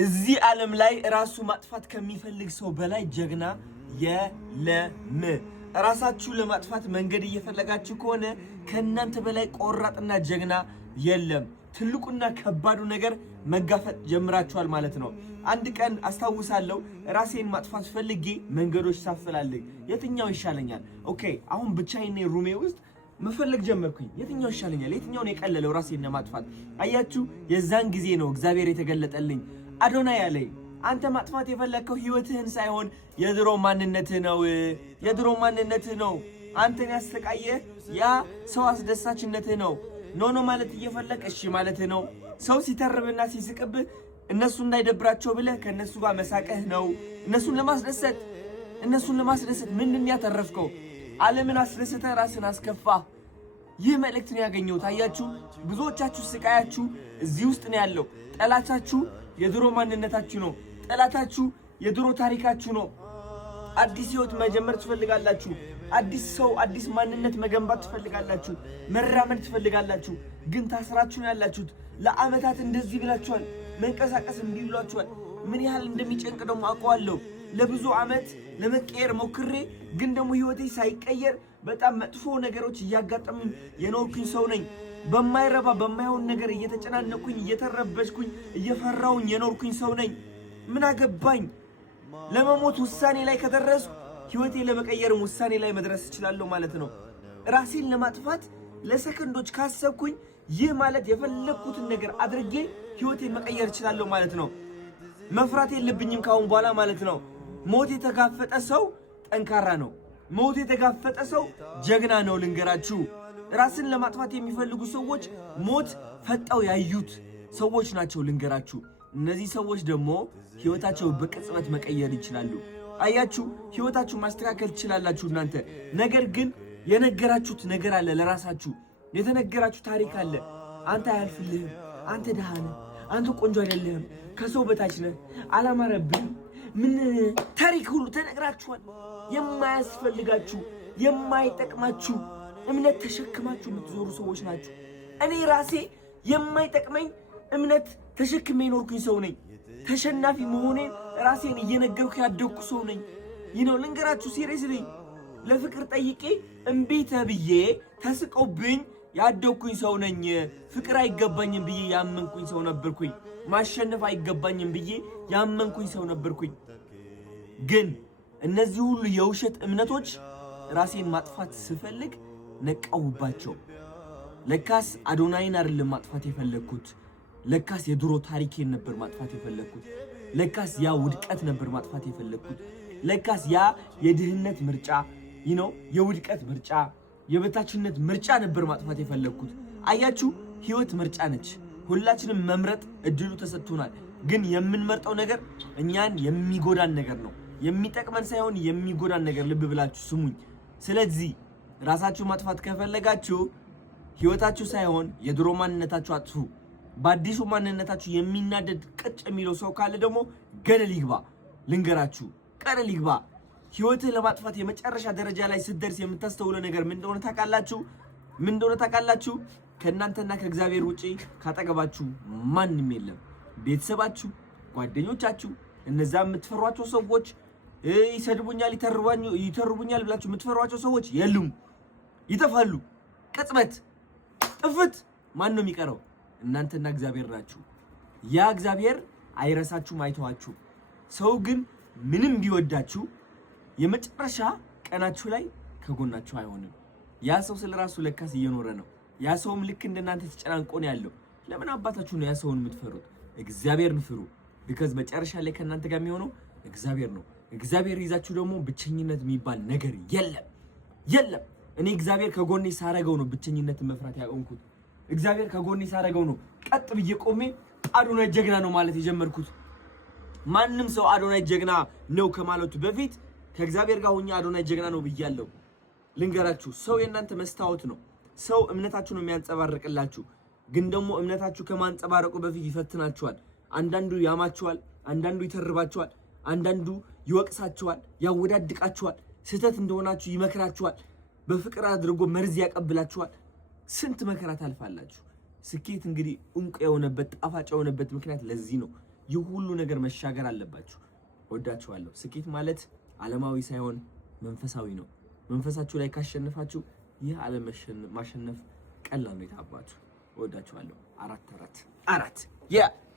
እዚህ ዓለም ላይ ራሱ ማጥፋት ከሚፈልግ ሰው በላይ ጀግና የለም። ራሳችሁ ለማጥፋት መንገድ እየፈለጋችሁ ከሆነ ከእናንተ በላይ ቆራጥና ጀግና የለም። ትልቁና ከባዱ ነገር መጋፈጥ ጀምራችኋል ማለት ነው። አንድ ቀን አስታውሳለሁ ራሴን ማጥፋት ፈልጌ መንገዶች ሳፈላልግ የትኛው ይሻለኛል? ኦኬ አሁን ብቻዬን ሩሜ ውስጥ መፈለግ ጀመርኩኝ። የትኛው ይሻለኛል? የትኛው ነው የቀለለው ራሴን ለማጥፋት? አያችሁ፣ የዛን ጊዜ ነው እግዚአብሔር የተገለጠልኝ። አዶናይ ያለኝ አንተ ማጥፋት የፈለከው ህይወትህን ሳይሆን የድሮ ማንነትህ ነው። የድሮ ማንነትህ ነው አንተን ያስተቃየ ያ ሰው አስደሳችነትህ ነው። ኖ ማለት እየፈለክ እሺ ማለትህ ነው። ሰው ሲተርብና ሲስቅብህ እነሱ እንዳይደብራቸው ብለህ ከነሱ ጋር መሳቀህ ነው። እነሱን ለማስደሰት ምንድን ያተረፍከው? ዓለምን አስደስተህ ራስን አስከፋ። ይህ መልእክት ነው ያገኘሁት። አያችሁ፣ ብዙዎቻችሁ ስቃያችሁ እዚህ ውስጥ ነው ያለው። ጠላታችሁ የድሮ ማንነታችሁ ነው። ጠላታችሁ የድሮ ታሪካችሁ ነው። አዲስ ህይወት መጀመር ትፈልጋላችሁ። አዲስ ሰው፣ አዲስ ማንነት መገንባት ትፈልጋላችሁ። መራመድ ትፈልጋላችሁ። ግን ታስራችሁ ነው ያላችሁት። ለዓመታት እንደዚህ ብላችኋል። መንቀሳቀስ እምቢ ብሏችኋል። ምን ያህል እንደሚጨንቅ ደግሞ አውቀዋለሁ። ለብዙ ዓመት ለመቀየር ሞክሬ ግን ደግሞ ህይወቴ ሳይቀየር በጣም መጥፎ ነገሮች እያጋጠሙኝ የኖርኩኝ ሰው ነኝ። በማይረባ በማይሆን ነገር እየተጨናነኩኝ እየተረበሽኩኝ እየፈራውኝ የኖርኩኝ ሰው ነኝ። ምን አገባኝ? ለመሞት ውሳኔ ላይ ከደረስኩ ህይወቴ ለመቀየርም ውሳኔ ላይ መድረስ እችላለሁ ማለት ነው። ራሴን ለማጥፋት ለሰከንዶች ካሰብኩኝ ይህ ማለት የፈለኩትን ነገር አድርጌ ህይወቴን መቀየር እችላለሁ ማለት ነው። መፍራት የለብኝም ካሁን በኋላ ማለት ነው። ሞት የተጋፈጠ ሰው ጠንካራ ነው። ሞት የተጋፈጠ ሰው ጀግና ነው። ልንገራችሁ፣ ራስን ለማጥፋት የሚፈልጉ ሰዎች ሞት ፈጣው ያዩት ሰዎች ናቸው። ልንገራችሁ፣ እነዚህ ሰዎች ደግሞ ህይወታቸው በቅጽበት መቀየር ይችላሉ። አያችሁ፣ ህይወታችሁ ማስተካከል ትችላላችሁ እናንተ። ነገር ግን የነገራችሁት ነገር አለ፣ ለራሳችሁ የተነገራችሁ ታሪክ አለ። አንተ አያልፍልህም፣ አንተ ደሃ ነህ፣ አንተ ቆንጆ አይደለህም፣ ከሰው በታች ነህ፣ አላማረብህም፣ ምን ታሪክ ሁሉ ተነግራችኋል። የማያስፈልጋችሁ የማይጠቅማችሁ እምነት ተሸክማችሁ የምትዞሩ ሰዎች ናችሁ። እኔ ራሴ የማይጠቅመኝ እምነት ተሸክሜ ኖርኩኝ ሰው ነኝ። ተሸናፊ መሆኔን ራሴን እየነገርኩ ያደግኩ ሰው ነኝ። ይነው ልንገራችሁ፣ ሲሪየስሊ ለፍቅር ጠይቄ እምቢ ተብዬ ተስቀውብኝ ያደግኩኝ ሰው ነኝ። ፍቅር አይገባኝም ብዬ ያመንኩኝ ሰው ነበርኩኝ። ማሸነፍ አይገባኝም ብዬ ያመንኩኝ ሰው ነበርኩኝ። ግን እነዚህ ሁሉ የውሸት እምነቶች ራሴን ማጥፋት ስፈልግ ነቃውባቸው። ለካስ አዶናይን አይደለም ማጥፋት የፈለኩት። ለካስ የድሮ ታሪኬን ነበር ማጥፋት የፈለኩት። ለካስ ያ ውድቀት ነበር ማጥፋት የፈለኩት። ለካስ ያ የድህነት ምርጫ የውድቀት ምርጫ፣ የበታችነት ምርጫ ነበር ማጥፋት የፈለኩት። አያችሁ፣ ህይወት ምርጫ ነች። ሁላችንም መምረጥ እድሉ ተሰጥቶናል። ግን የምንመርጠው ነገር እኛን የሚጎዳን ነገር ነው። የሚጠቅመን ሳይሆን የሚጎዳን ነገር። ልብ ብላችሁ ስሙኝ። ስለዚህ ራሳችሁ ማጥፋት ከፈለጋችሁ ህይወታችሁ ሳይሆን የድሮ ማንነታችሁ አጥፉ። በአዲሱ ማንነታችሁ የሚናደድ ቅጭ የሚለው ሰው ካለ ደግሞ ገደል ይግባ። ልንገራችሁ፣ ገደል ይግባ። ህይወትህ ለማጥፋት የመጨረሻ ደረጃ ላይ ስትደርስ የምታስተውለው ነገር ምን እንደሆነ ታውቃላችሁ? ከእናንተና ከእግዚአብሔር ውጪ ካጠገባችሁ ማንም የለም። ቤተሰባችሁ፣ ጓደኞቻችሁ፣ እነዛ የምትፈሯቸው ሰዎች፣ ይሰድቡኛል ይተርቡኛል ብላችሁ የምትፈሯቸው ሰዎች የሉም፣ ይጠፋሉ። ቅጽበት ጥፍት። ማን ነው የሚቀረው? እናንተና እግዚአብሔር ናችሁ። ያ እግዚአብሔር አይረሳችሁም፣ አይተዋችሁም። ሰው ግን ምንም ቢወዳችሁ የመጨረሻ ቀናችሁ ላይ ከጎናችሁ አይሆንም። ያ ሰው ስለራሱ ለካስ እየኖረ ነው። ያ ሰውም ልክ እንደናንተ ተጨናንቆ ነው ያለው። ለምን አባታችሁ ነው ያ ሰውን የምትፈሩት? እግዚአብሔርን ፍሩ። ቢካዝ መጨረሻ ላይ ከናንተ ጋር የሚሆነው እግዚአብሔር ነው። እግዚአብሔር ይዛችሁ ደግሞ ብቸኝነት የሚባል ነገር የለም። እኔ እግዚአብሔር ከጎኔ ሳረገው ነው ብቸኝነትን መፍራት ያቆምኩት። እግዚአብሔር ከጎኔ ሳረገው ነው ቀጥ ብዬ ቆሜ አዶናይ ጀግና ነው ማለት የጀመርኩት። ማንም ሰው አዶናይ ጀግና ነው ከማለቱ በፊት ከእግዚአብሔር ጋር ሆኜ አዶናይ ጀግና ነው ብያለሁ። ልንገራችሁ፣ ሰው የእናንተ መስታወት ነው። ሰው እምነታችሁ ነው የሚያንጸባርቅላችሁ። ግን ደግሞ እምነታችሁ ከማንጸባረቁ በፊት ይፈትናችኋል። አንዳንዱ ያማችኋል፣ አንዳንዱ ይተርባችኋል፣ አንዳንዱ ይወቅሳችኋል፣ ያወዳድቃችኋል፣ ስህተት እንደሆናችሁ ይመክራችኋል፣ በፍቅር አድርጎ መርዝ ያቀብላችኋል። ስንት መከራ ታልፋላችሁ። ስኬት እንግዲህ እንቁ የሆነበት ጣፋጭ የሆነበት ምክንያት ለዚህ ነው። ይህ ሁሉ ነገር መሻገር አለባችሁ። ወዳችኋለሁ። ስኬት ማለት ዓለማዊ ሳይሆን መንፈሳዊ ነው። መንፈሳችሁ ላይ ካሸነፋችሁ ይህ ዓለም ማሸነፍ ቀላል ነው። የታባችሁ ወዳችኋለሁ። 4 ያ